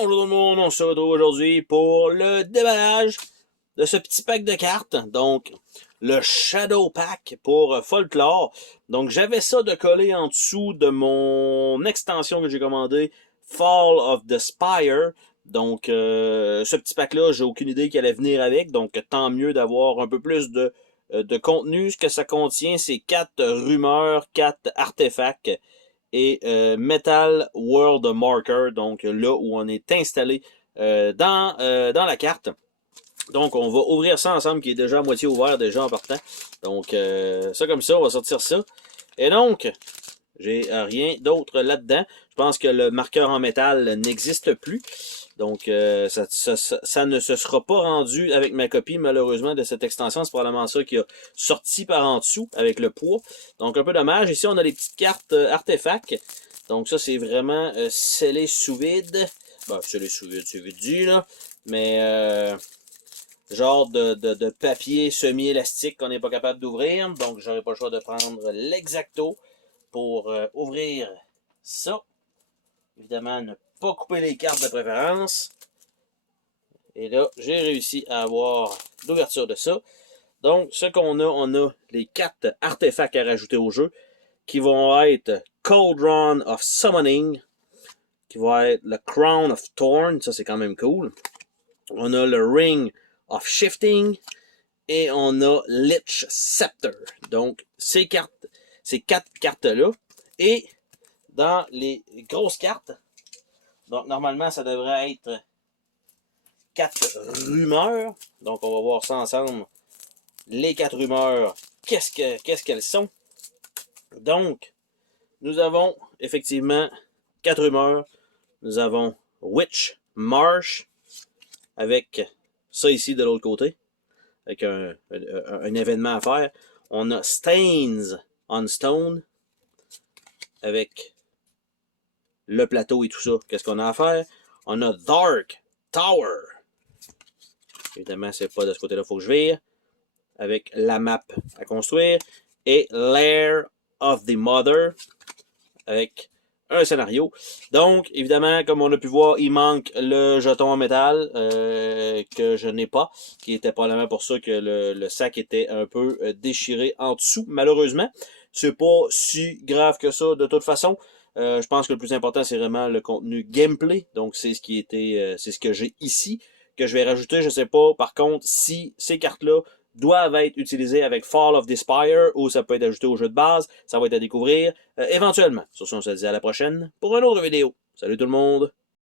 Bonjour tout le monde, on se retrouve aujourd'hui pour le déballage de ce petit pack de cartes. Donc, le Shadow Pack pour Folklore. Donc, j'avais ça de coller en dessous de mon extension que j'ai commandée, Fall of the Spire. Donc, ce petit pack-là, j'ai aucune idée qu'il allait venir avec. Donc, tant mieux d'avoir un peu plus de contenu. Ce que ça contient, c'est 4 rumeurs, 4 artefacts et Metal World Marker, donc là où on est installé dans la carte. Donc on va ouvrir ça ensemble, qui est déjà à moitié ouvert déjà en partant. Donc ça comme ça, on va sortir ça. Et donc, j'ai rien d'autre là-dedans. Je pense que le marqueur en métal n'existe plus. Donc, ça ne se sera pas rendu avec ma copie, malheureusement, de cette extension. C'est probablement ça qui a sorti par en dessous avec le poids. Donc, un peu dommage. Ici, on a les petites cartes artefacts. Donc, ça, c'est vraiment scellé sous vide. Bon, scellé sous vide, c'est vite dit, là. Mais, genre de papier semi-élastique qu'on n'est pas capable d'ouvrir. Donc, j'aurais pas le choix de prendre l'exacto pour ouvrir ça. Évidemment, ne pas couper les cartes de préférence. Et là, j'ai réussi à avoir l'ouverture de ça. Donc, ce qu'on a, on a les 4 artefacts à rajouter au jeu, qui vont être Cauldron of Summoning, qui va être le Crown of Thorn, ça c'est quand même cool. On a le Ring of Shifting, et on a Lich Scepter. Donc, ces 4 cartes-là. Et dans les grosses cartes, donc normalement, ça devrait être 4 rumeurs. Donc, on va voir ça ensemble. Les 4 rumeurs, qu'est-ce qu'elles sont? Donc, nous avons effectivement 4 rumeurs. Nous avons Witch Marsh, avec ça ici de l'autre côté, avec un événement à faire. On a Stains on Stone, avec le plateau et tout ça. Qu'est-ce qu'on a à faire? On a Dark Tower. Évidemment, c'est pas de ce côté-là, il faut que je vire. Avec la map à construire. Et Lair of the Mother. Avec un scénario. Donc, évidemment, comme on a pu voir, il manque le jeton en métal que je n'ai pas. Qui était probablement pour ça que le sac était un peu déchiré en dessous, malheureusement. C'est pas si grave que ça de toute façon. Je pense que le plus important, c'est vraiment le contenu gameplay. Donc, c'est ce qui était, c'est ce que j'ai ici, que je vais rajouter. Je sais pas, par contre, si ces cartes-là doivent être utilisées avec Fall of the Spire ou ça peut être ajouté au jeu de base. Ça va être à découvrir éventuellement. Sur ce, on se dit à la prochaine pour une autre vidéo. Salut tout le monde!